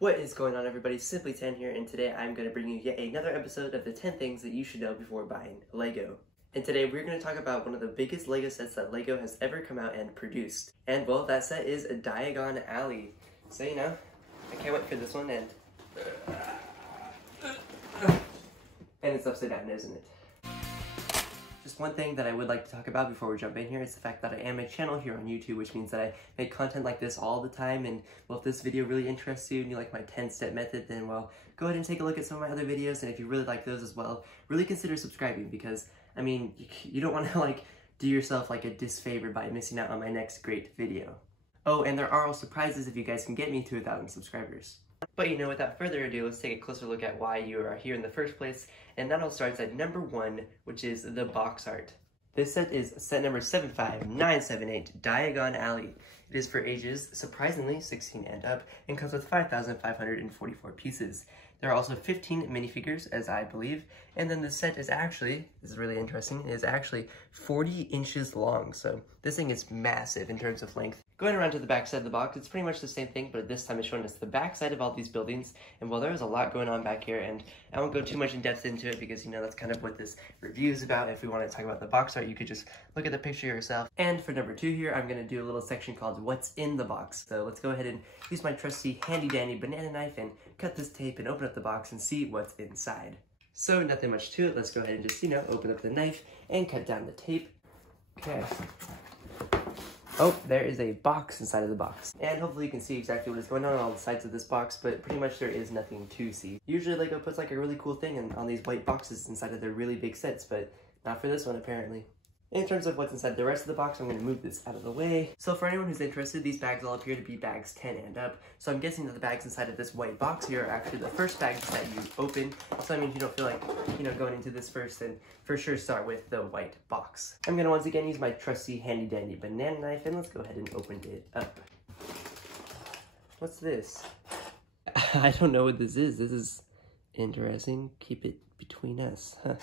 What is going on, everybody? Simply 10 here, and today I'm going to bring you yet another episode of the 10 things that you should know before buying Lego. And today we're going to talk about one of the biggest Lego sets that Lego has ever come out and produced. And well, that set is a Diagon Alley. So, you know, I can't wait for this one, and it's upside down, isn't it? Just one thing that I would like to talk about before we jump in here is the fact that I am a channel here on YouTube, which means that I make content like this all the time. And well, if this video really interests you and you like my 10-step method, then well, go ahead and take a look at some of my other videos. And if you really like those as well, really consider subscribing, because I mean, you don't want to like do yourself like a disfavor by missing out on my next great video. Oh, and there are also prizes if you guys can get me to 1,000 subscribers. But you know, without further ado, let's take a closer look at why you are here in the first place, and that all starts at number 1, which is the box art. This set is set number 75978, Diagon Alley. It is for ages, surprisingly, 16 and up, and comes with 5,544 pieces. There are also 15 minifigures, as I believe, and then the set is actually, this is really interesting, it is actually 40 inches long, so this thing is massive in terms of length. Going around to the back side of the box, it's pretty much the same thing, but this time it's showing us the back side of all these buildings, and well, there's a lot going on back here, and I won't go too much in depth into it because, you know, that's kind of what this review is about. If we want to talk about the box art, you could just look at the picture yourself. And for number 2 here, I'm going to do a little section called What's in the Box. So let's go ahead and use my trusty handy-dandy banana knife and cut this tape and open up the box and see what's inside. So nothing much to it. Let's go ahead and just, you know, open up the knife and cut down the tape. Okay. Oh, there is a box inside of the box. And hopefully you can see exactly what is going on all the sides of this box, but pretty much there is nothing to see. Usually Lego puts like a really cool thing on these white boxes inside of their really big sets, but not for this one apparently. In terms of what's inside the rest of the box, I'm going to move this out of the way. So for anyone who's interested, these bags all appear to be bags 10 and up. So I'm guessing that the bags inside of this white box here are actually the first bags that you open. So I mean, if you don't feel like, you know, going into this first, then for sure start with the white box. I'm going to once again use my trusty handy dandy banana knife, and let's go ahead and open it up. What's this? I don't know what this is. This is interesting. Keep it between us. Huh.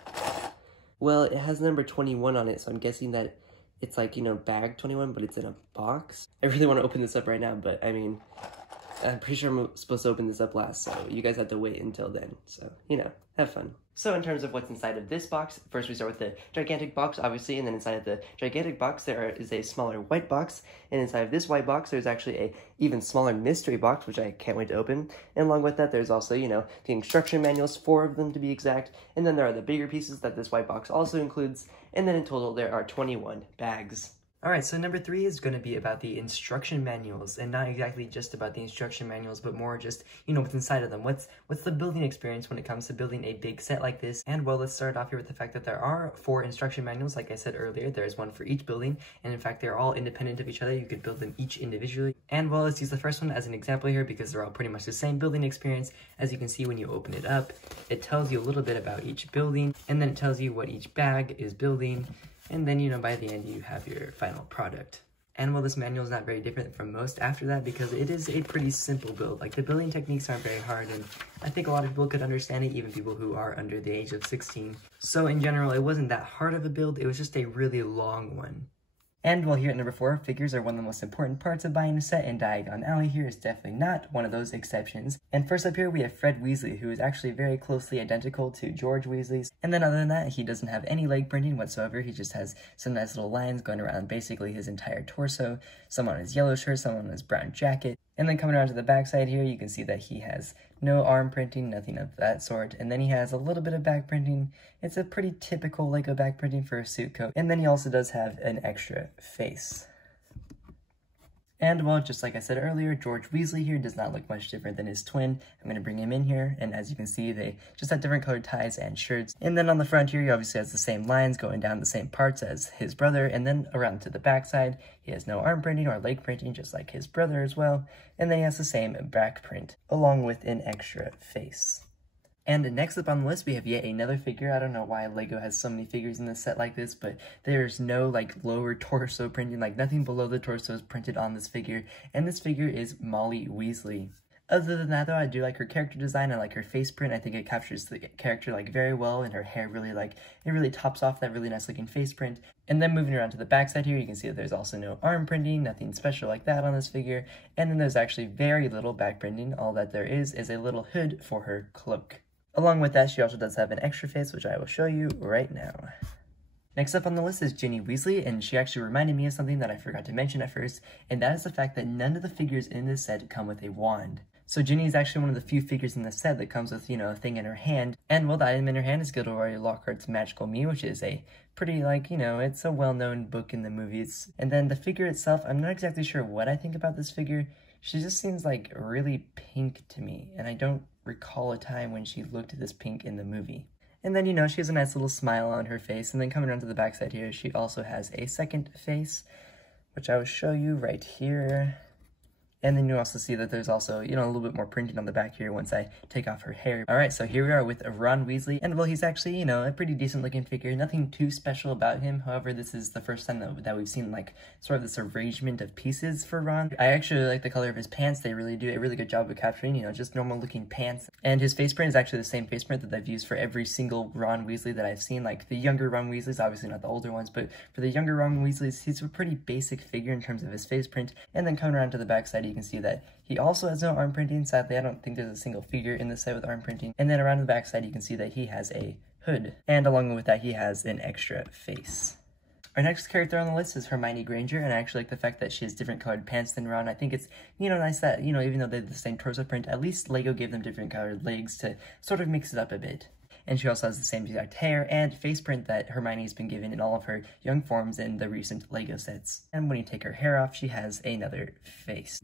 Well, it has number 21 on it, so I'm guessing that it's like, you know, bag 21, but it's in a box. I really want to open this up right now, but I mean, I'm pretty sure I'm supposed to open this up last, so you guys have to wait until then. So, you know, have fun. So in terms of what's inside of this box, first we start with the gigantic box, obviously, and then inside of the gigantic box there is a smaller white box, and inside of this white box there's actually a even smaller mystery box, which I can't wait to open. And along with that there's also, you know, the instruction manuals, 4 of them to be exact, and then there are the bigger pieces that this white box also includes, and then in total there are 21 bags. Alright, so number 3 is going to be about the instruction manuals, and not exactly just about the instruction manuals, but more just, you know, what's inside of them. What's the building experience when it comes to building a big set like this? And well, let's start off here with the fact that there are 4 instruction manuals. Like I said earlier, there's one for each building, and in fact, they're all independent of each other. You could build them each individually. And well, let's use the first one as an example here because they're all pretty much the same building experience. As you can see when you open it up, it tells you a little bit about each building, and then it tells you what each bag is building. And then, you know, by the end, you have your final product. And well, this manual is not very different from most after that because it is a pretty simple build. Like, the building techniques aren't very hard, and I think a lot of people could understand it, even people who are under the age of 16. So in general, it wasn't that hard of a build, it was just a really long one. And well, here at number 4, figures are one of the most important parts of buying a set, and Diagon Alley here is definitely not one of those exceptions. And first up here, we have Fred Weasley, who is actually very closely identical to George Weasley's. And then other than that, he doesn't have any leg printing whatsoever. He just has some nice little lines going around basically his entire torso, some on his yellow shirt, some on his brown jacket. And then coming around to the back side here, you can see that he has no arm printing, nothing of that sort. And then he has a little bit of back printing. It's a pretty typical Lego back printing for a suit coat. And then he also does have an extra face. And well, just like I said earlier, George Weasley here does not look much different than his twin. I'm going to bring him in here, and as you can see, they just have different colored ties and shirts. And then on the front here, he obviously has the same lines going down the same parts as his brother, and then around to the back side, he has no arm printing or leg printing, just like his brother as well. And then he has the same back print, along with an extra face. And next up on the list, we have yet another figure. I don't know why Lego has so many figures in this set like this, but there's no like lower torso printing, like nothing below the torso is printed on this figure. And this figure is Molly Weasley. Other than that though, I do like her character design. I like her face print. I think it captures the character like very well, and her hair really it really tops off that really nice looking face print. And then moving around to the backside here, you can see that there's also no arm printing, nothing special like that on this figure. And then there's actually very little back printing. All that there is a little hood for her cloak. Along with that, she also does have an extra face, which I will show you right now. Next up on the list is Ginny Weasley, and she actually reminded me of something that I forgot to mention at first, and that is the fact that none of the figures in this set come with a wand. So Ginny is actually one of the few figures in the set that comes with, a thing in her hand, and well, the item in her hand is Gilderoy Lockhart's Magical Me, which is a pretty, it's a well-known book in the movies. And then the figure itself, I'm not exactly sure what I think about this figure. She just seems like really pink to me, and I don't recall a time when she looked this pink in the movie. And then, she has a nice little smile on her face, and then coming around to the backside here, she also has a second face, which I will show you right here. And then you also see that there's also, a little bit more printing on the back here once I take off her hair. Alright, so here we are with Ron Weasley, and well, he's actually, a pretty decent looking figure, nothing too special about him. However, this is the first time that we've seen, sort of this arrangement of pieces for Ron. I actually like the color of his pants. They really do a really good job of capturing, just normal looking pants. And his face print is actually the same face print that I've used for every single Ron Weasley that I've seen. Like, the younger Ron Weasleys, obviously not the older ones, but for the younger Ron Weasleys, he's a pretty basic figure in terms of his face print. And then coming around to the backside, you can see that he also has no arm printing. Sadly, I don't think there's a single figure in this set with arm printing. And then around the backside, you can see that he has a hood. And along with that, he has an extra face. Our next character on the list is Hermione Granger, and I actually like the fact that she has different colored pants than Ron. I think it's, nice that, even though they're the same torso print, at least LEGO gave them different colored legs to sort of mix it up a bit. And she also has the same exact hair and face print that Hermione's been given in all of her young forms in the recent LEGO sets. And when you take her hair off, she has another face.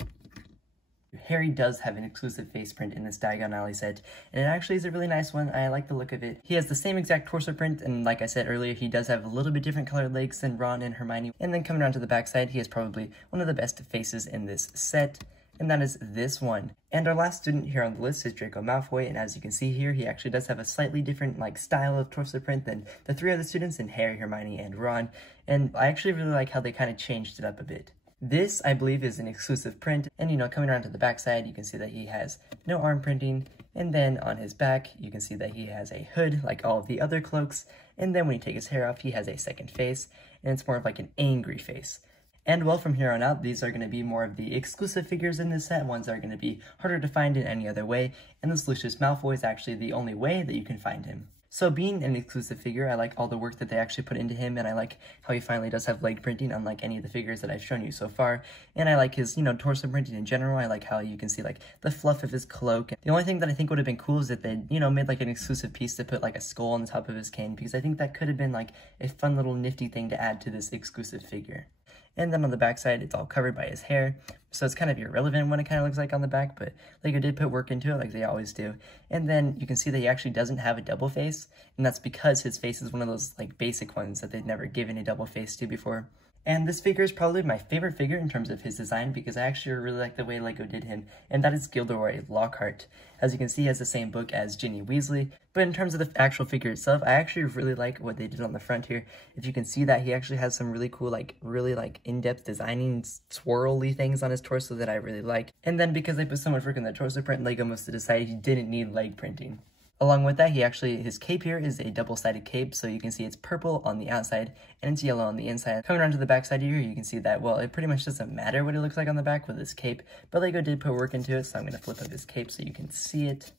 Harry does have an exclusive face print in this Diagon Alley set, and it actually is a really nice one. I like the look of it. He has the same exact torso print, and like I said earlier, he does have a little bit different colored legs than Ron and Hermione. And then coming around to the backside, he has probably one of the best faces in this set, and that is this one. And our last student here on the list is Draco Malfoy, and as you can see here, he actually does have a slightly different style of torso print than the three other students in Harry, Hermione, and Ron, and I actually really like how they kind of changed it up a bit. This, I believe, is an exclusive print, and coming around to the back side, you can see that he has no arm printing, and then on his back, you can see that he has a hood, like all of the other cloaks, and then when you take his hair off, he has a second face, and it's more of like an angry face. And well, from here on out, these are going to be more of the exclusive figures in this set, ones that are going to be harder to find in any other way, and this Lucius Malfoy is actually the only way that you can find him. So being an exclusive figure, I like all the work that they actually put into him, and I like how he finally does have leg printing, unlike any of the figures that I've shown you so far. And I like his, torso printing in general. I like how you can see, the fluff of his cloak. The only thing that I think would have been cool is that they, made, an exclusive piece to put, a skull on the top of his cane, because I think that could have been, a fun little nifty thing to add to this exclusive figure. And then on the back side, it's all covered by his hair, so it's kind of irrelevant what it kind of looks like on the back, but LEGO did put work into it like they always do. And then you can see that he actually doesn't have a double face, and that's because his face is one of those basic ones that they've never given a double face to before. And this figure is probably my favorite figure in terms of his design, because I actually really like the way LEGO did him, and that is Gilderoy Lockhart. As you can see, he has the same book as Ginny Weasley, but in terms of the actual figure itself, I actually really like what they did on the front here. If you can see that, he actually has some really cool, really in-depth designing swirly things on his torso that I really like. And then because they put so much work in the torso print, LEGO must have decided he didn't need leg printing. Along with that, his cape here is a double-sided cape, so you can see it's purple on the outside, and it's yellow on the inside. Coming around to the back side here, you can see that, well, it pretty much doesn't matter what it looks like on the back with this cape, but LEGO did put work into it, so I'm going to flip up his cape so you can see it.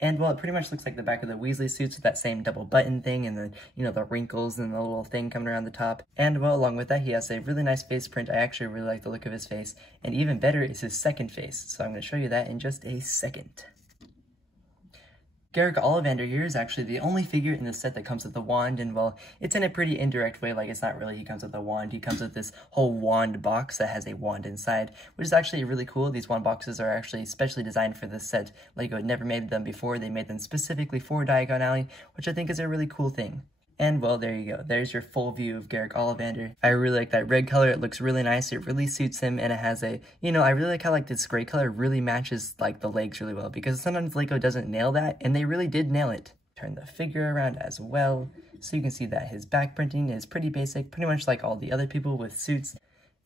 And, well, it pretty much looks like the back of the Weasley suits with that same double button thing, and then, the wrinkles and the little thing coming around the top. And, well, along with that, he has a really nice face print. I actually really like the look of his face, and even better is his second face, so I'm going to show you that in just a second. Garrick Ollivander here is actually the only figure in this set that comes with a wand, and well, it's in a pretty indirect way. It's not really he comes with a wand, he comes with this whole wand box that has a wand inside, which is actually really cool. These wand boxes are actually specially designed for this set. LEGO had never made them before. They made them specifically for Diagon Alley, which I think is a really cool thing. And well, there you go. There's your full view of Garrick Ollivander. I really like that red color. It looks really nice. It really suits him, and it has a, I really like how this gray color really matches the legs really well, because sometimes LEGO doesn't nail that, and they really did nail it. Turn the figure around as well, so you can see that his back printing is pretty basic, pretty much like all the other people with suits.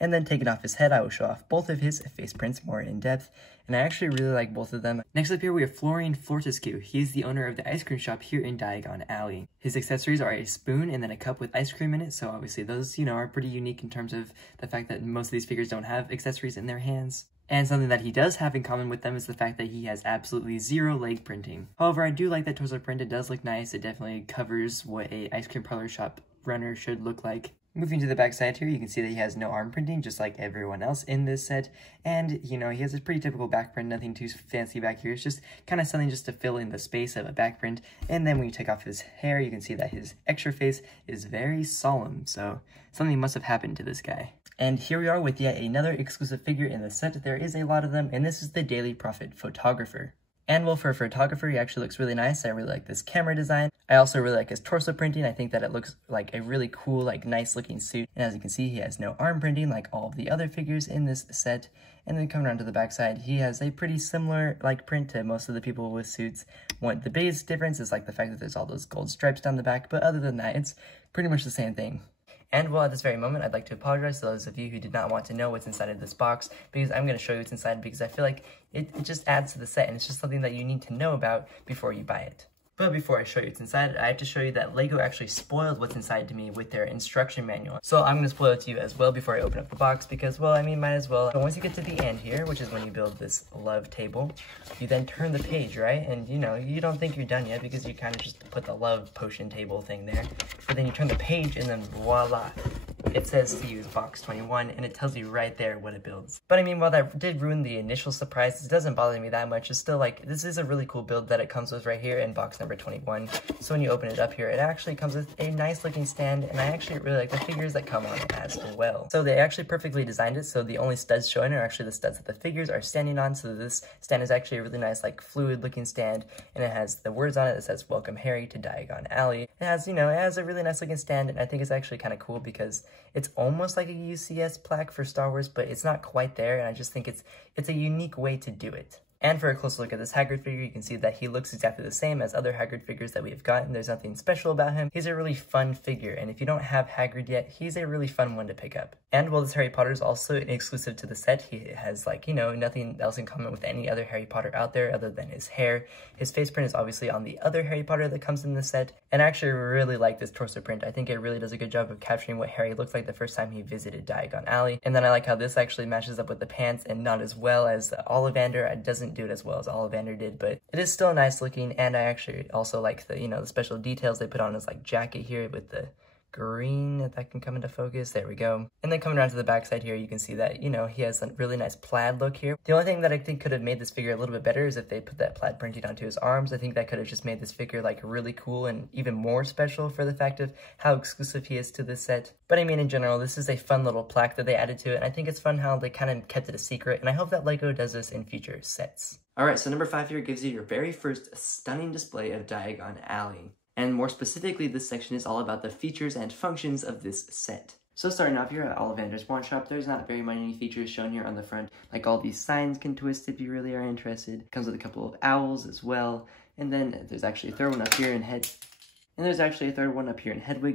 And then taking off his head, I will show off both of his face prints more in depth. And I actually really like both of them. Next up here, we have Florian Fortescue. He's the owner of the ice cream shop here in Diagon Alley. His accessories are a spoon and then a cup with ice cream in it. So obviously those, are pretty unique in terms of the fact that most of these figures don't have accessories in their hands. And something that he does have in common with them is the fact that he has absolutely zero leg printing. However, I do like that torso print. It does look nice. It definitely covers what a ice cream parlor shop runner should look like. Moving to the back side here, you can see that he has no arm printing, just like everyone else in this set. And, he has a pretty typical back print, nothing too fancy back here. It's just kind of something just to fill in the space of a back print. And then when you take off his hair, you can see that his extra face is very solemn. So something must have happened to this guy. And here we are with yet another exclusive figure in the set. There is a lot of them, and this is the Daily Prophet photographer. And well, for a photographer, he actually looks really nice. I really like this camera design. I also really like his torso printing. I think that it looks like a really cool, nice looking suit. And as you can see, he has no arm printing like all of the other figures in this set. And then coming around to the back side, he has a pretty similar print to most of the people with suits. The biggest difference is the fact that there's all those gold stripes down the back, but other than that, it's pretty much the same thing. And well, at this very moment, I'd like to apologize to those of you who did not want to know what's inside of this box, because I'm going to show you what's inside, because I feel like it just adds to the set, and it's just something that you need to know about before you buy it. But before I show you what's inside, I have to show you that LEGO actually spoiled what's inside to me with their instruction manual. So I'm going to spoil it to you as well before I open up the box, because, well, might as well. But once you get to the end here, which is when you build this love table, you then turn the page, right? And, you don't think you're done yet, because you kind of just put the love potion table thing there. But then you turn the page, and then voila. It says to use box 21, and it tells you right there what it builds. But while that did ruin the initial surprise, it doesn't bother me that much. It's still this is a really cool build that it comes with right here in box number 21. So when you open it up here, it actually comes with a nice looking stand, and I actually really like the figures that come on it as well. So they actually perfectly designed it, so the only studs showing are actually the studs that the figures are standing on. So this stand is actually a really nice, fluid looking stand, and it has the words on it that says, "Welcome Harry to Diagon Alley." It has, it has a really nice looking stand, and I think it's actually kind of cool because it's almost like a UCS plaque for Star Wars, but it's not quite there, and I just think it's a unique way to do it. And for a closer look at this Hagrid figure, you can see that he looks exactly the same as other Hagrid figures that we have gotten. There's nothing special about him. He's a really fun figure, and if you don't have Hagrid yet, he's a really fun one to pick up. And while this Harry Potter is also an exclusive to the set, he has, nothing else in common with any other Harry Potter out there other than his hair. His face print is obviously on the other Harry Potter that comes in the set, and I actually really like this torso print. I think it really does a good job of capturing what Harry looked like the first time he visited Diagon Alley. And then I like how this actually matches up with the pants, and not as well as Ollivander. It doesn't do it as well as Ollivander did, but it is still nice looking, and I actually also like the, the special details they put on his jacket here with the green, if that can come into focus. There we go. And then coming around to the back side here, you can see that, he has a really nice plaid look here. The only thing that I think could have made this figure a little bit better is if they put that plaid printing onto his arms. I think that could have just made this figure really cool and even more special for the fact of how exclusive he is to this set. But in general, this is a fun little plaque that they added to it, and I think it's fun how they kind of kept it a secret, and I hope that LEGO does this in future sets. Alright, so number 5 here gives you your very first stunning display of Diagon Alley. And more specifically, this section is all about the features and functions of this set. So starting off here at Ollivander's Wand Shop, there's not very many features shown here on the front. All these signs can twist if you really are interested. It comes with a couple of owls as well. And then there's actually a third one up here in Hedwig,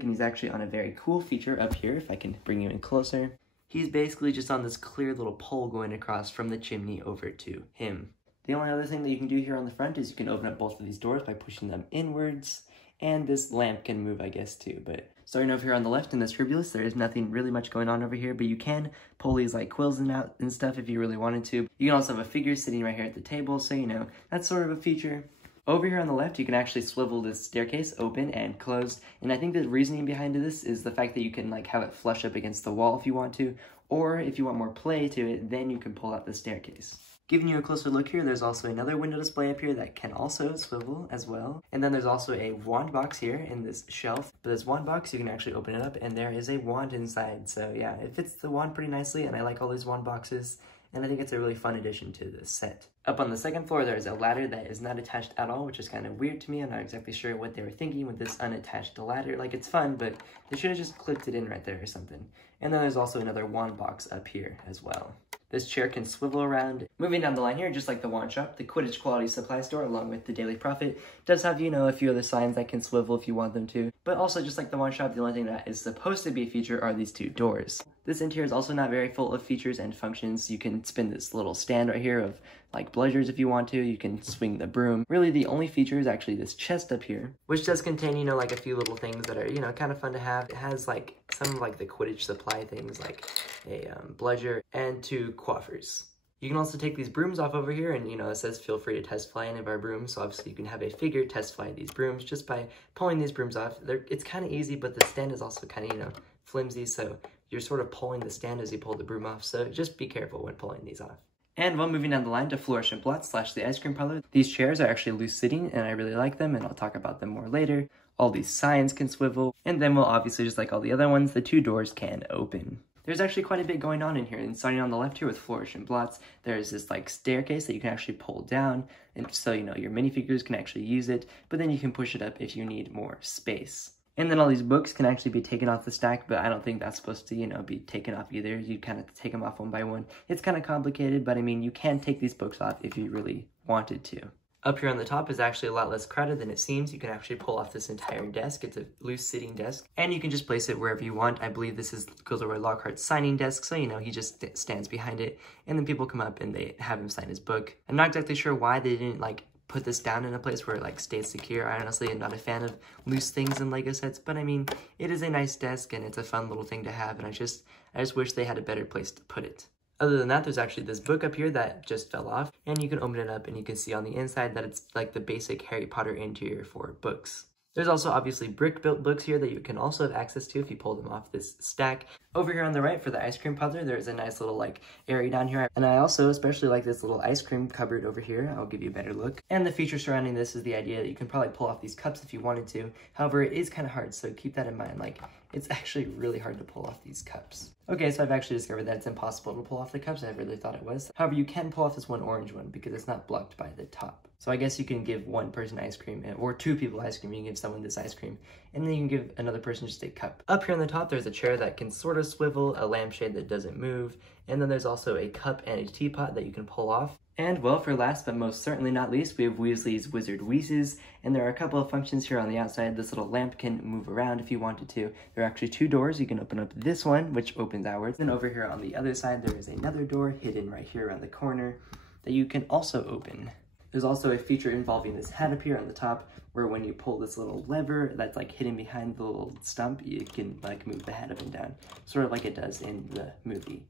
and he's actually on a very cool feature up here, if I can bring you in closer. He's basically just on this clear little pole going across from the chimney over to him. The only other thing that you can do here on the front is you can open up both of these doors by pushing them inwards. And this lamp can move, I guess, too. But starting over here on the left in the scribulus, there is nothing really much going on over here, but you can pull these quills out and stuff if you really wanted to. You can also have a figure sitting right here at the table, so that's sort of a feature. Over here on the left, you can actually swivel this staircase open and closed, and I think the reasoning behind this is the fact that you can have it flush up against the wall if you want to, or if you want more play to it, then you can pull out the staircase. Giving you a closer look here, there's also another window display up here that can also swivel as well. And then there's also a wand box here in this shelf. But this wand box, you can actually open it up and there is a wand inside. So yeah, it fits the wand pretty nicely, and I like all these wand boxes. And I think it's a really fun addition to this set. Up on the second floor, there's a ladder that is not attached at all, which is kind of weird to me. I'm not exactly sure what they were thinking with this unattached ladder. It's fun, but they should have just clipped it in right there or something. And then there's also another wand box up here as well. This chair can swivel around. Moving down the line here, just like the wand shop, the Quidditch Quality Supply Store, along with the Daily Prophet, does have, a few other signs that can swivel if you want them to. But also, just like the wand shop, the only thing that is supposed to be a feature are these two doors. This interior is also not very full of features and functions. You can spin this little stand right here of like pleasures if you want to. You can swing the broom. Really, the only feature is actually this chest up here, which does contain, you know, like a few little things that are, you know, kind of fun to have. It has like some of like the Quidditch supply things, like a bludger and 2 coiffers. You can also take these brooms off over here, and, you know, it says feel free to test fly any of our brooms. So obviously you can have a figure test fly these brooms just by pulling these brooms off. It's kind of easy, but the stand is also kind of, you know, flimsy. So you're sort of pulling the stand as you pull the broom off. So just be careful when pulling these off. And while moving down the line to Fluorescent Blotz / the ice cream parlor, these chairs are actually loose sitting, and I really like them, and I'll talk about them more later. All these signs can swivel, and then, well, obviously, just like all the other ones, the 2 doors can open. There's actually quite a bit going on in here, and starting on the left here with Fluorescent Blotz, there's this like staircase that you can actually pull down, and so, you know, your minifigures can actually use it, but then you can push it up if you need more space. And then all these books can actually be taken off the stack, but I don't think that's supposed to, you know, be taken off either. You kind of take them off one by one. It's kind of complicated, but I mean, you can take these books off if you really wanted to. Up here on the top is actually a lot less crowded than it seems. You can actually pull off this entire desk. It's a loose sitting desk, and you can just place it wherever you want. I believe this is Gilderoy Lockhart's signing desk, so, you know, he just stands behind it, and then people come up and they have him sign his book. I'm not exactly sure why they didn't, like, put this down in a place where it like stays secure. I honestly am not a fan of loose things in Lego sets, but I mean, it is a nice desk and it's a fun little thing to have, and I just wish they had a better place to put it. Other than that, there's actually this book up here that just fell off, and you can open it up and you can see on the inside that it's like the basic Harry Potter interior for books. There's also obviously brick-built books here that you can also have access to if you pull them off this stack. Over here on the right for the ice cream parlor, there's a nice little like area down here. And I also especially like this little ice cream cupboard over here. I'll give you a better look. And the feature surrounding this is the idea that you can probably pull off these cups if you wanted to. However, it is kind of hard, so keep that in mind. Like, it's actually really hard to pull off these cups. Okay, so I've actually discovered that it's impossible to pull off the cups. I really thought it was. However, you can pull off this one orange one because it's not blocked by the top. So I guess you can give one person ice cream, or 2 people ice cream. You can give someone this ice cream, and then you can give another person just a cup. Up here on the top, there's a chair that can sort of swivel, a lampshade that doesn't move, and then there's also a cup and a teapot that you can pull off. And well, for last but most certainly not least, we have Weasley's Wizard Wheezes, and there are a couple of functions here on the outside. This little lamp can move around if you wanted to. There are actually 2 doors. You can open up this one, which opens outwards. And over here on the other side, there is another door hidden right here around the corner that you can also open. There's also a feature involving this hat up here on the top, where when you pull this little lever that's like hidden behind the little stump, you can like move the hat up and down, sort of like it does in the movie.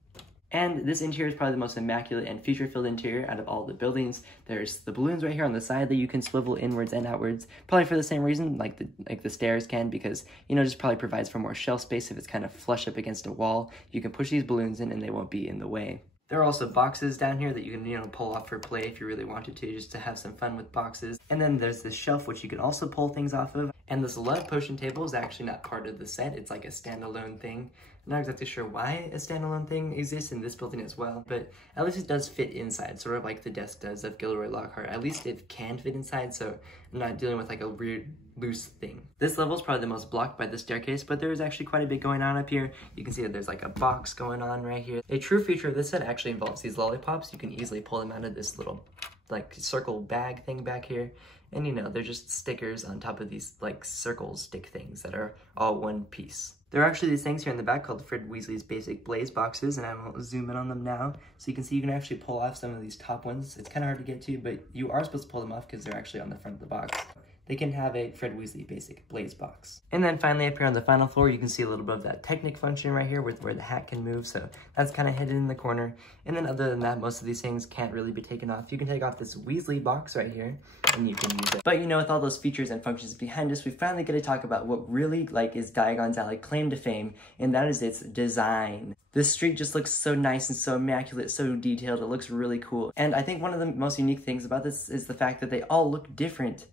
And this interior is probably the most immaculate and feature-filled interior out of all the buildings. There's the balloons right here on the side that you can swivel inwards and outwards, probably for the same reason, like the stairs can, because, you know, just probably provides for more shelf space if it's kind of flush up against a wall. You can push these balloons in and they won't be in the way. There are also boxes down here that you can, you know, pull off for play if you really wanted to, just to have some fun with boxes. And then there's this shelf which you can also pull things off of. And this love potion table is actually not part of the set. It's like a standalone thing. I'm not exactly sure why a standalone thing exists in this building as well, but at least it does fit inside, sort of like the desk does of Gilderoy Lockhart. At least it can fit inside, so I'm not dealing with like a weird loose thing. This level is probably the most blocked by the staircase, but there is actually quite a bit going on up here. You can see that there's like a box going on right here. A true feature of this set actually involves these lollipops. You can easily pull them out of this little like circle bag thing back here. And you know, they're just stickers on top of these like circle stick things that are all one piece. There are actually these things here in the back called Fred Weasley's Basic Blaze boxes, and I will zoom in on them now. So you can see you can actually pull off some of these top ones. It's kind of hard to get to, but you are supposed to pull them off because they're actually on the front of the box. They can have a Fred Weasley Basic Blaze box. And then finally up here on the final floor, you can see a little bit of that Technic function right here where the hat can move, so that's kind of hidden in the corner. And then other than that, most of these things can't really be taken off. You can take off this Weasley box right here, and you can use it. But you know, with all those features and functions behind us, we finally get to talk about what really is Diagon's Alley claim to fame, and that is its design. This street just looks so nice and so immaculate, so detailed. It looks really cool. And I think one of the most unique things about this is the fact that they all look different,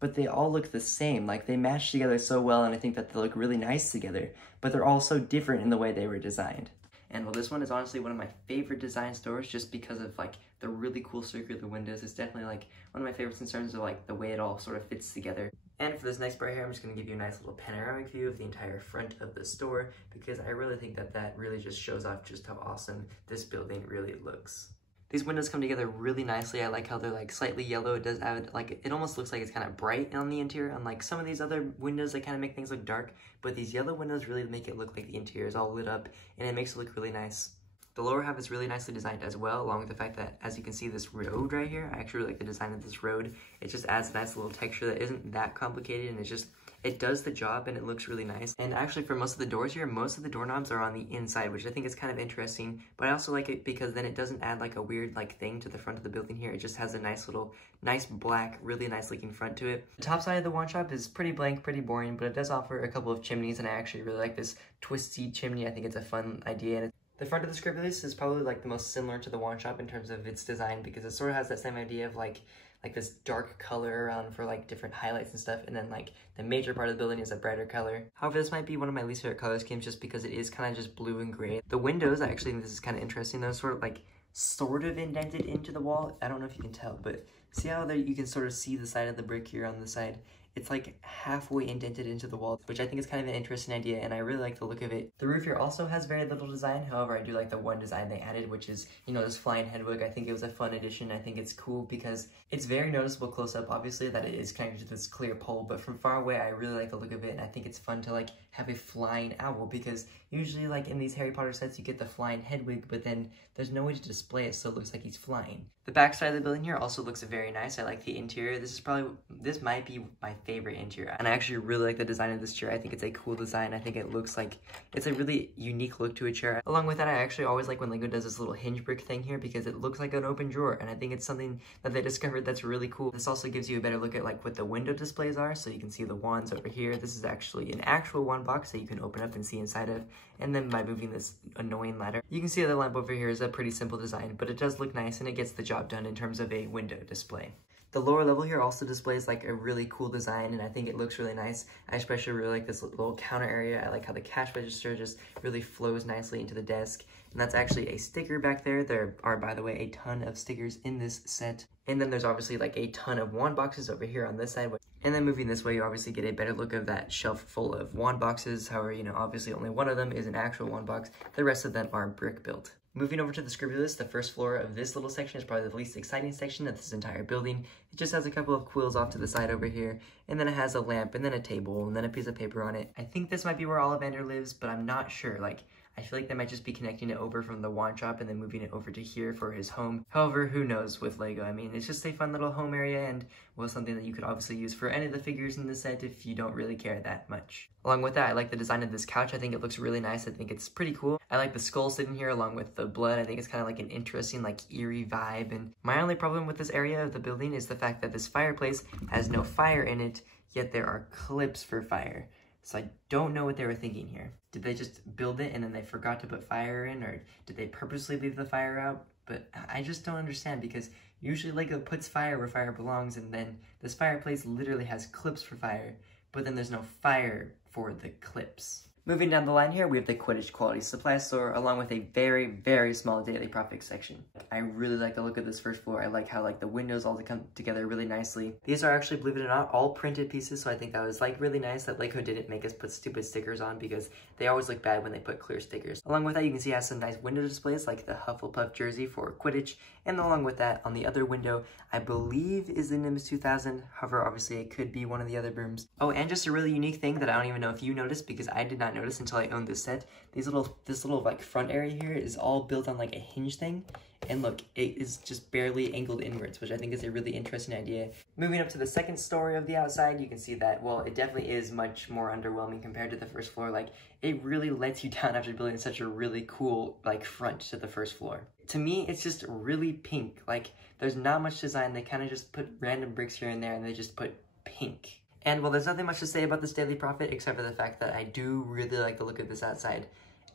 but they all look the same. Like, they match together so well, and I think that they look really nice together, but they're all so different in the way they were designed. And well, this one is honestly one of my favorite design stores just because of like the really cool circular windows. It's definitely like one of my favorites in terms of like the way it all sort of fits together. And for this next part here, I'm just going to give you a nice little panoramic view of the entire front of the store, because I really think that that really just shows off just how awesome this building really looks. These windows come together really nicely. I like how they're like slightly yellow. It does have like, it almost looks like it's kind of bright on the interior, unlike some of these other windows that kind of make things look dark. But these yellow windows really make it look like the interior is all lit up, and it makes it look really nice. The lower half is really nicely designed as well, along with the fact that, as you can see, this road right here, I actually really like the design of this road. It just adds a nice little texture that isn't that complicated, and it does the job, and it looks really nice. And actually, for most of the doors here, most of the doorknobs are on the inside, which I think is kind of interesting, but I also like it because then it doesn't add like a weird like thing to the front of the building here. It just has a nice black, really nice looking front to it. The top side of the wine shop is pretty blank, pretty boring, but it does offer a couple of chimneys, and I actually really like this twisty chimney. I think it's a fun idea. And the front of the scribblers is probably like the most similar to the wine shop in terms of its design, because it sort of has that same idea of like this dark color around for like different highlights and stuff, and then like the major part of the building is a brighter color. However, this might be one of my least favorite color schemes just because it is kind of just blue and gray. The windows, I actually think this is kind of interesting. They're sort of indented into the wall. I don't know if you can tell, but see how there you can sort of see the side of the brick here on the side? It's like halfway indented into the wall, which I think is kind of an interesting idea, and I really like the look of it. The roof here also has very little design. However, I do like the one design they added, which is, you know, this flying headwick. I think it was a fun addition. I think it's cool because it's very noticeable close up, obviously, that it is connected to this clear pole, but from far away, I really like the look of it, and I think it's fun to like have a flying owl, because usually like in these Harry Potter sets, you get the flying headwig, but then there's no way to display it, so it looks like he's flying. The back side of the building here also looks very nice. I like the interior. This might be my favorite interior, and I actually really like the design of this chair. I think it's a cool design. I think it looks like it's a really unique look to a chair. Along with that, I actually always like when LEGO does this little hinge brick thing here, because it looks like an open drawer, and I think it's something that they discovered that's really cool. This also gives you a better look at like what the window displays are, so you can see the wands over here. This is actually an actual wand box that you can open up and see inside of, and then by moving this annoying ladder, you can see the lamp over here is a pretty simple design, but it does look nice, and it gets the job done in terms of a window display. The lower level here also displays like a really cool design, and I think it looks really nice. I especially really like this little counter area. I like how the cash register just really flows nicely into the desk, and that's actually a sticker back there. There are, by the way, a ton of stickers in this set. And then there's obviously like a ton of wand boxes over here on this side. And then moving this way, you obviously get a better look of that shelf full of wand boxes. However, you know, obviously only one of them is an actual wand box. The rest of them are brick built. Moving over to the scribblers, the first floor of this little section is probably the least exciting section of this entire building. It just has a couple of quills off to the side over here, and then it has a lamp, and then a table, and then a piece of paper on it. I think this might be where Ollivander lives, but I'm not sure. Like, I feel like they might just be connecting it over from the wand shop and then moving it over to here for his home. However, who knows with LEGO? I mean, it's just a fun little home area, and well, something that you could obviously use for any of the figures in the set if you don't really care that much. Along with that, I like the design of this couch. I think it looks really nice. I think it's pretty cool. I like the skull sitting here along with the blood. I think it's kind of like an interesting, like eerie vibe. And my only problem with this area of the building is the fact that this fireplace has no fire in it, yet there are clips for fire. So I don't know what they were thinking here. Did they just build it and then they forgot to put fire in, or did they purposely leave the fire out? But I just don't understand, because usually LEGO puts fire where fire belongs, and then this fireplace literally has clips for fire, but then there's no fire for the clips. Moving down the line here, we have the Quidditch quality supply store, along with a very, very small daily profit section. I really like the look of this first floor. I like how like the windows all come together really nicely. These are actually, believe it or not, all printed pieces, so I think that was like really nice that LEGO didn't make us put stupid stickers on, because they always look bad when they put clear stickers. Along with that, you can see it has some nice window displays like the Hufflepuff jersey for Quidditch, and along with that, on the other window, I believe is the Nimbus 2000. However, obviously it could be one of the other brooms. Oh, and just a really unique thing that I don't even know if you noticed, because I did not notice until I owned this set. This little like front area here is all built on like a hinge thing, and look, it is just barely angled inwards, which I think is a really interesting idea. Moving up to the second story of the outside, you can see that, well, it definitely is much more underwhelming compared to the first floor. Like, it really lets you down after building such a really cool like front to the first floor. To me, it's just really pink. Like, there's not much design. They kind of just put random bricks here and there, and they just put pink. And well, there's nothing much to say about this daily profit except for the fact that I do really like the look of this outside,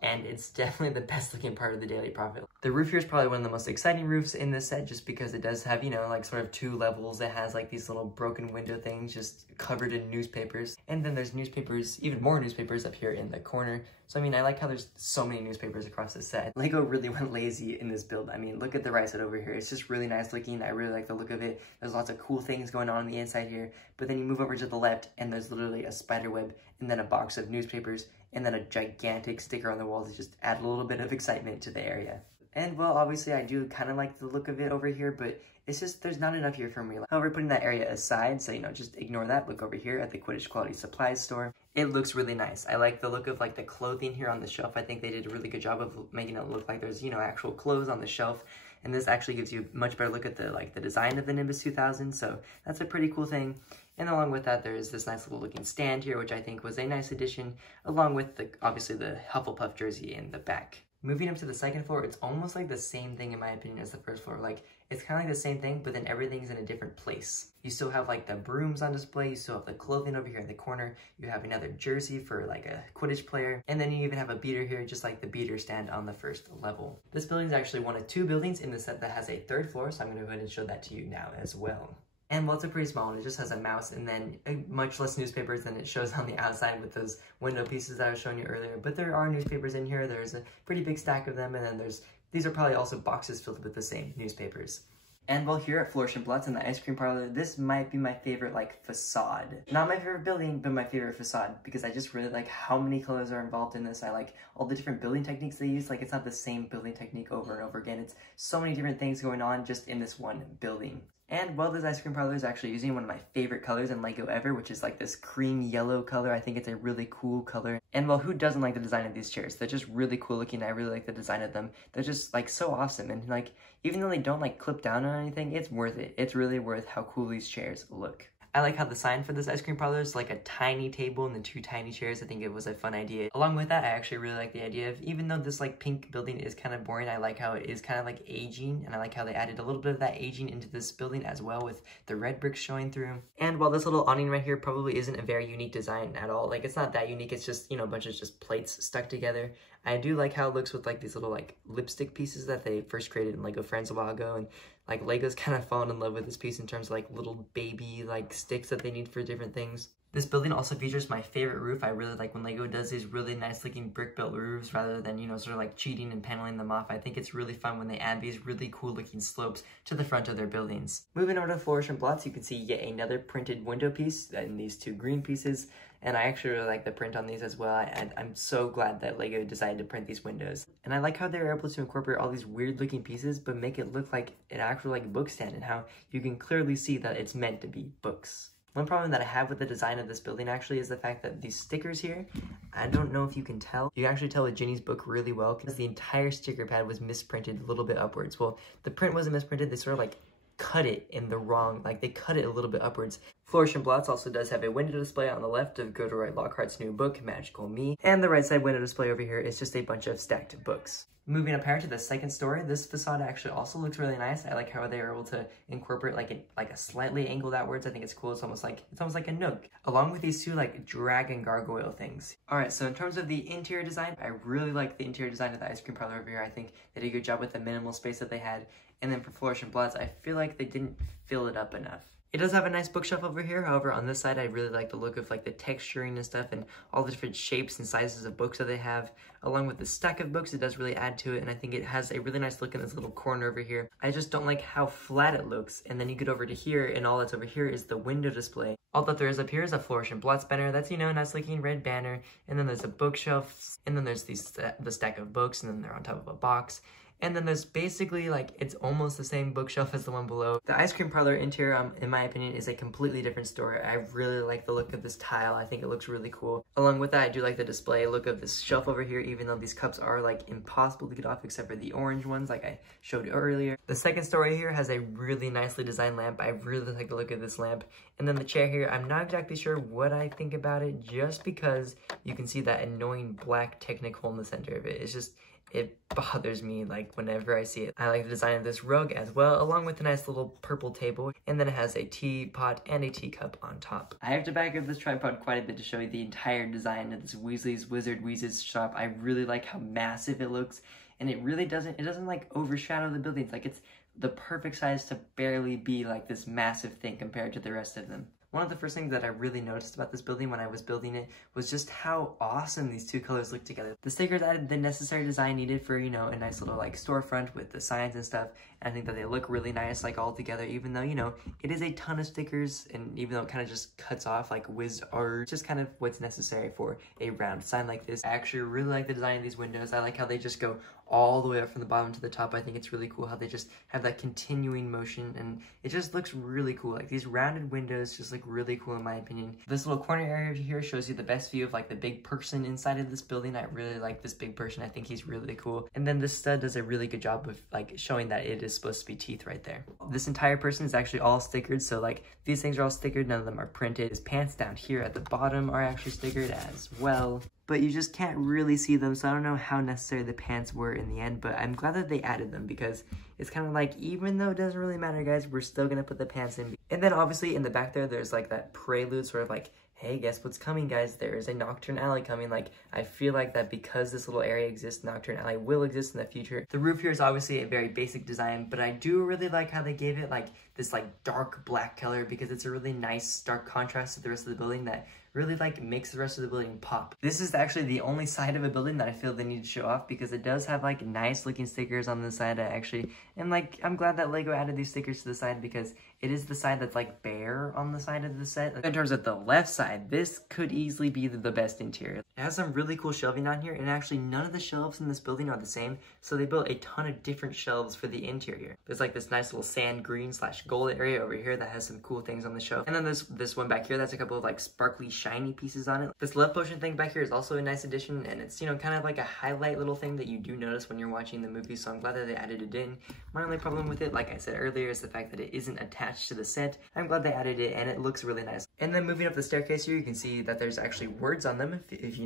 and it's definitely the best looking part of the daily profit. The roof here is probably one of the most exciting roofs in this set, just because it does have, you know, like sort of two levels. It has like these little broken window things just covered in newspapers, and then there's newspapers, even more newspapers up here in the corner. So I mean, I like how there's so many newspapers across this set. LEGO really went lazy in this build. I mean, look at the right side over here. It's just really nice looking. I really like the look of it. There's lots of cool things going on the inside here, but then you move over to the left and there's literally a spider web, and then a box of newspapers, and then a gigantic sticker on the wall to just add a little bit of excitement to the area. And well, obviously I do kind of like the look of it over here, but it's just, there's not enough here for me. However, putting that area aside, so, you know, just ignore that. Look over here at the Quidditch Quality Supplies store. It looks really nice. I like the look of like the clothing here on the shelf. I think they did a really good job of making it look like there's, you know, actual clothes on the shelf. And this actually gives you a much better look at the design of the Nimbus 2000. So that's a pretty cool thing. And along with that, there's this nice little looking stand here, which I think was a nice addition, along with obviously the Hufflepuff jersey in the back. Moving up to the second floor, it's almost like the same thing in my opinion as the first floor. Like, it's kind of like the same thing, but then everything's in a different place. You still have like the brooms on display, you still have the clothing over here in the corner, you have another jersey for like a Quidditch player, and then you even have a beater here, just like the beater stand on the first level. This building is actually one of 2 buildings in the set that has a 3rd floor, so I'm going to go ahead and show that to you now as well. And well, it's a pretty small one. It just has a mouse and then much less newspapers than it shows on the outside with those window pieces that I was showing you earlier. But there are newspapers in here. There's a pretty big stack of them, and then these are probably also boxes filled with the same newspapers. And well, here at Flourish and Blotts in the ice cream parlor, this might be my favorite like facade. Not my favorite building, but my favorite facade, because I just really like how many colors are involved in this. I like all the different building techniques they use. Like, it's not the same building technique over and over again. It's so many different things going on just in this one building. And well, this ice cream parlor is actually using one of my favorite colors in LEGO ever, which is like this cream yellow color. I think it's a really cool color. And well, who doesn't like the design of these chairs? They're just really cool looking. I really like the design of them. They're just like so awesome. And like, even though they don't like clip down on anything, it's worth it. It's really worth how cool these chairs look. I like how the sign for this ice cream parlor is like a tiny table and the 2 tiny chairs. I think it was a fun idea. Along with that, I actually really like the idea of, even though this like pink building is kind of boring, I like how it is kind of like aging, and I like how they added a little bit of that aging into this building as well, with the red bricks showing through. And while this little awning right here probably isn't a very unique design at all, like, it's not that unique, it's just, you know, a bunch of just plates stuck together. I do like how it looks with like these little like lipstick pieces that they first created in LEGO Friends a while ago, and like LEGO's kind of fallen in love with this piece in terms of like little baby like sticks that they need for different things. This building also features my favorite roof. I really like when LEGO does these really nice looking brick built roofs rather than, you know, sort of like cheating and paneling them off. I think it's really fun when they add these really cool looking slopes to the front of their buildings. Moving over to Flourish and Blotts, you can see yet another printed window piece in these 2 green pieces. And I actually really like the print on these as well. And I'm so glad that LEGO decided to print these windows. And I like how they were able to incorporate all these weird looking pieces, but make it look like an actual like book stand, and how you can clearly see that it's meant to be books. One problem that I have with the design of this building actually is the fact that these stickers here, I don't know if you can tell. You can actually tell with Ginny's book really well, because the entire sticker pad was misprinted a little bit upwards. Well, the print wasn't misprinted, they sort of like cut it in the wrong, like they cut it a little bit upwards. Flourish and Blotts also does have a window display on the left of Gilderoy Lockhart's new book, Magical Me, and the right side window display over here is just a bunch of stacked books. Moving up here to the second story, this facade actually also looks really nice. I like how they were able to incorporate like a slightly angled outwards. I think it's cool. It's almost like a nook, along with these 2 like dragon gargoyle things. All right, so in terms of the interior design, I really like the interior design of the ice cream parlor over here. I think they did a good job with the minimal space that they had. And then for Flourish and Blotts, I feel like they didn't fill it up enough. It does have a nice bookshelf over here. However, on this side, I really like the look of like the texturing and stuff and all the different shapes and sizes of books that they have. Along with the stack of books, it does really add to it, and I think it has a really nice look in this little corner over here. I just don't like how flat it looks. And then you get over to here, and all that's over here is the window display. All that there is up here is a Flourish and Blotts banner. That's, you know, a nice looking red banner. And then there's a bookshelf, and then there's the stack of books, and then they're on top of a box. And then there's basically like, it's almost the same bookshelf as the one below. The ice cream parlor interior, in my opinion, is a completely different story. I really like the look of this tile. I think it looks really cool. Along with that, I do like the display look of this shelf over here, even though these cups are like impossible to get off except for the orange ones like I showed you earlier. The second story here has a really nicely designed lamp. I really like the look of this lamp. And then the chair here, I'm not exactly sure what I think about it, just because you can see that annoying black Technic hole in the center of it. It's just, it bothers me like whenever I see it. I like the design of this rug as well, along with a nice little purple table, and then it has a teapot and a teacup on top. I have to back up this tripod quite a bit to show you the entire design of this Weasley's Wizard Wheezes shop. I really like how massive it looks, and it really doesn't like overshadow the buildings. Like, it's the perfect size to barely be like this massive thing compared to the rest of them. One of the first things that I really noticed about this building when I was building it was just how awesome these two colors look together. The stickers added the necessary design needed for, you know, a nice little like storefront with the signs and stuff. And I think that they look really nice like all together, even though, you know, it is a ton of stickers, and even though it kind of just cuts off like whiz art, just kind of what's necessary for a round sign like this. I actually really like the design of these windows. I like how they just go all the way up from the bottom to the top. I think it's really cool how they just have that continuing motion, and it just looks really cool. Like these rounded windows just look really cool in my opinion. This little corner area here shows you the best view of like the big person inside of this building. I really like this big person. I think he's really cool. And then this stud does a really good job of like showing that it is supposed to be teeth right there. This entire person is actually all stickered, so like these things are all stickered, none of them are printed. His pants down here at the bottom are actually stickered as well, but you just can't really see them, so I don't know how necessary the pants were in the end, but I'm glad that they added them because it's kind of like, even though it doesn't really matter, guys, we're still gonna put the pants in. And then obviously in the back there's like that prelude, sort of like, hey, guess what's coming, guys? There is a Nocturne Alley coming. Like, I feel like that because this little area exists, Nocturne Alley will exist in the future. The roof here is obviously a very basic design, but I do really like how they gave it like this like dark black color because it's a really nice stark contrast to the rest of the building that really like makes the rest of the building pop. This is actually the only side of a building that I feel they need to show off because it does have like nice looking stickers on the side and like I'm glad that LEGO added these stickers to the side because it is the side that's like bare on the side of the set. In terms of the left side, this could easily be the best interior. It has some really cool shelving on here, and actually none of the shelves in this building are the same, so they built a ton of different shelves for the interior. There's like this nice little sand green / gold area over here that has some cool things on the shelf. And then there's this one back here that's a couple of like sparkly shiny pieces on it. This love potion thing back here is also a nice addition, and it's, you know, kind of like a highlight little thing that you do notice when you're watching the movie, so I'm glad that they added it in. My only problem with it, like I said earlier, is the fact that it isn't attached to the set. I'm glad they added it, and it looks really nice. And then moving up the staircase here, you can see that there's actually words on them. If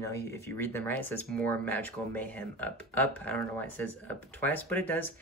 you read them right, it says more magical mayhem up. I don't know why it says up twice, but it does.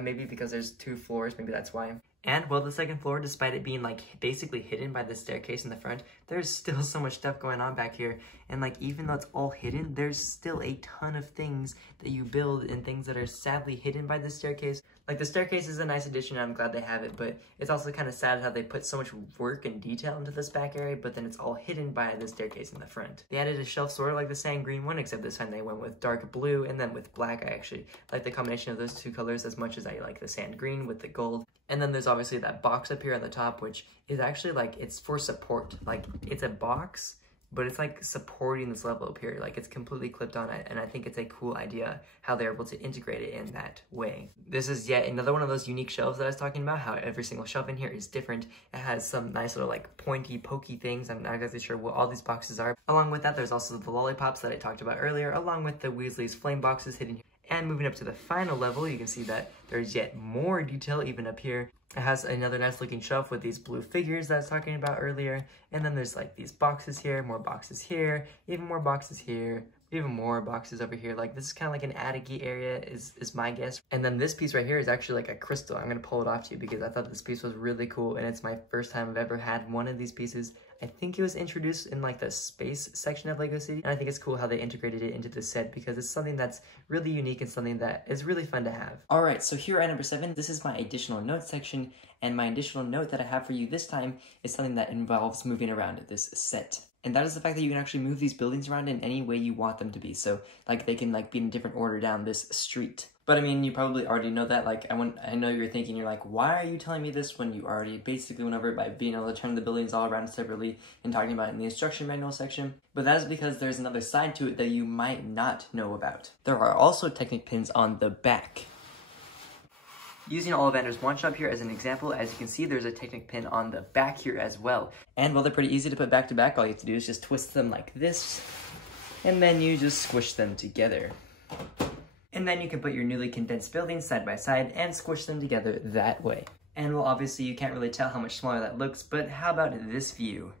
Maybe because there's 2 floors, maybe that's why. And well, the second floor, despite it being like basically hidden by the staircase in the front, there's still so much stuff going on back here. And like, even though it's all hidden, there's still a ton of things that you build and things that are sadly hidden by the staircase. Like the staircase is a nice addition, and I'm glad they have it, but it's also kind of sad how they put so much work and detail into this back area, but then it's all hidden by the staircase in the front. They added a shelf sort of like the sand green one, except this time they went with dark blue and then with black. I actually like the combination of those 2 colors as much as I like the sand green with the gold. And then there's obviously that box up here on the top, which is actually like, it's for support. Like, it's a box, but it's like supporting this level up here. Like, it's completely clipped on it, and I think it's a cool idea how they're able to integrate it in that way. This is yet another one of those unique shelves that I was talking about, how every single shelf in here is different. It has some nice little like pointy, pokey things. I'm not exactly sure what all these boxes are. Along with that, there's also the lollipops that I talked about earlier, along with the Weasley's flame boxes hidden here. And moving up to the final level, you can see that there's yet more detail even up here. It has another nice looking shelf with these blue figures that I was talking about earlier. And then there's like these boxes here, more boxes here, even more boxes here, even more boxes over here. Like, this is kind of like an attic-y area is my guess. And then this piece right here is actually like a crystal. I'm gonna pull it off to you because I thought this piece was really cool, and it's my first time I've ever had one of these pieces. I think it was introduced in like the space section of LEGO City, and I think it's cool how they integrated it into the set because it's something that's really unique and something that is really fun to have. Alright, so here at number 7, this is my additional notes section, and my additional note that I have for you this time is something that involves moving around this set. And that is the fact that you can actually move these buildings around in any way you want them to be. So, like, they can, like, be in a different order down this street. But, I mean, you probably already know that. Like, I know you're thinking, you're like, why are you telling me this when you already basically went over it by being able to turn the buildings all around separately and talking about it in the instruction manual section? But that is because there's another side to it that you might not know about. There are also Technic pins on the back. Using Ollivander's one shop here as an example, as you can see, there's a Technic pin on the back here as well. And while they're pretty easy to put back to back, all you have to do is just twist them like this, and then you just squish them together. And then you can put your newly condensed buildings side by side and squish them together that way. And well, obviously you can't really tell how much smaller that looks, but how about this view?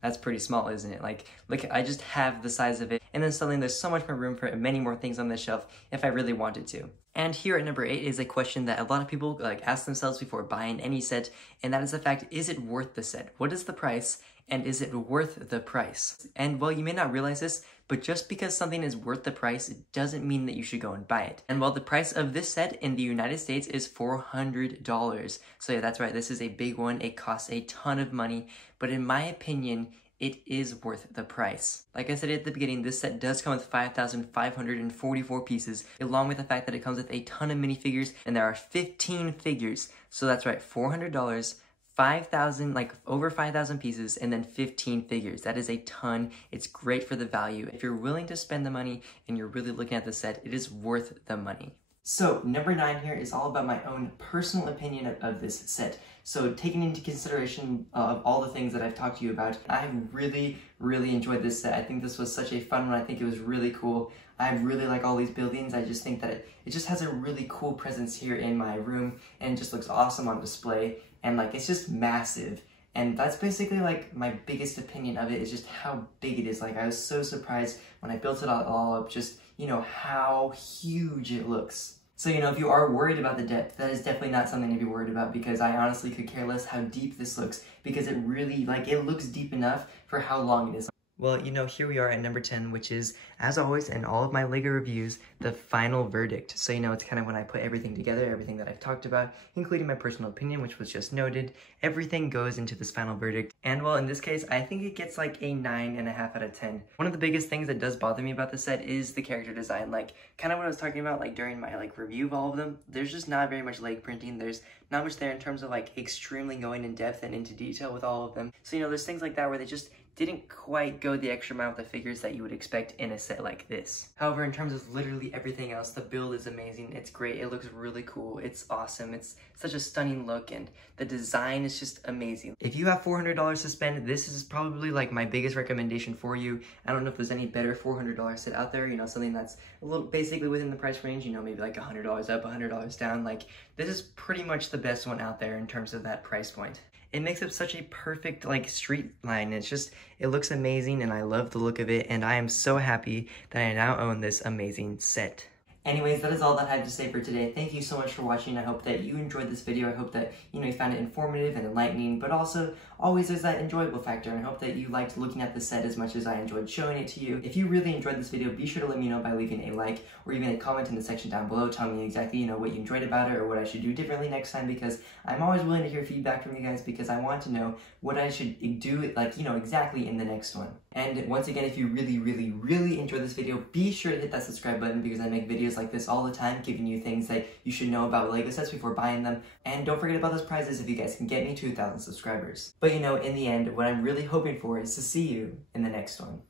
That's pretty small, isn't it? Like, look, I just have the size of it, and then suddenly there's so much more room for many more things on this shelf if I really wanted to. And here at number 8 is a question that a lot of people ask themselves before buying any set, and that is the fact, is it worth the set? What is the price, and is it worth the price? And well, you may not realize this, but just because something is worth the price, it doesn't mean that you should go and buy it. And while the price of this set in the United States is $400. So yeah, that's right, this is a big one. It costs a ton of money. but in my opinion, it is worth the price. Like I said at the beginning, this set does come with 5,544 pieces, along with the fact that it comes with a ton of minifigures, and there are 15 figures. So that's right, $400, 5,000, like over 5,000 pieces, and then 15 figures. That is a ton. It's great for the value. If you're willing to spend the money and you're really looking at the set, it is worth the money. So number 9 here is all about my own personal opinion of this set. So taking into consideration of all the things that I've talked to you about, I really enjoyed this set. I think this was such a fun one. I think it was really cool. I really like all these buildings. I just think that it just has a really cool presence here in my room, and just looks awesome on display, and like it's just massive. And that's basically like my biggest opinion of it, is just how big it is. Like I was so surprised when I built it all up, just, you know, how huge it looks. So, you know, if you are worried about the depth, that is definitely not something to be worried about, because I honestly could care less how deep this looks, because it really, like, it looks deep enough for how long it is. Well, you know, here we are at number 10, which is, as always, in all of my LEGO reviews, the final verdict. So, you know, it's kind of when I put everything together, everything that I've talked about, including my personal opinion, which was just noted, everything goes into this final verdict. And, well, in this case, I think it gets like a 9.5 out of 10. One of the biggest things that does bother me about the set is the character design. Like, kind of what I was talking about, like, during my, like, review of all of them, there's just not very much leg printing. There's not much there in terms of, like, extremely going in depth and into detail with all of them. So, you know, there's things like that where they just didn't quite go the extra mile with the figures that you would expect in a set like this. However, in terms of literally everything else, the build is amazing, it's great, it looks really cool, it's awesome, it's such a stunning look, and the design is just amazing. If you have $400 to spend, this is probably like my biggest recommendation for you. I don't know if there's any better $400 set out there, you know, something that's a little basically within the price range, you know, maybe like $100 up, $100 down. Like, this is pretty much the best one out there in terms of that price point. It makes up such a perfect, like, street line. It's just, it looks amazing, and I love the look of it, and I am so happy that I now own this amazing set. Anyways, that is all that I have to say for today. Thank you so much for watching. I hope that you enjoyed this video. I hope that, you know, you found it informative and enlightening, but also always there's that enjoyable factor, and I hope that you liked looking at the set as much as I enjoyed showing it to you. If you really enjoyed this video, be sure to let me know by leaving a like or even a comment in the section down below telling me exactly, you know, what you enjoyed about it or what I should do differently next time, because I'm always willing to hear feedback from you guys, because I want to know what I should do, like, you know, exactly in the next one. And once again, if you really enjoyed this video, be sure to hit that subscribe button, because I make videos like this all the time, giving you things that you should know about LEGO sets before buying them. And don't forget about those prizes if you guys can get me to 1,000 subscribers. But, you know, in the end, what I'm really hoping for is to see you in the next one.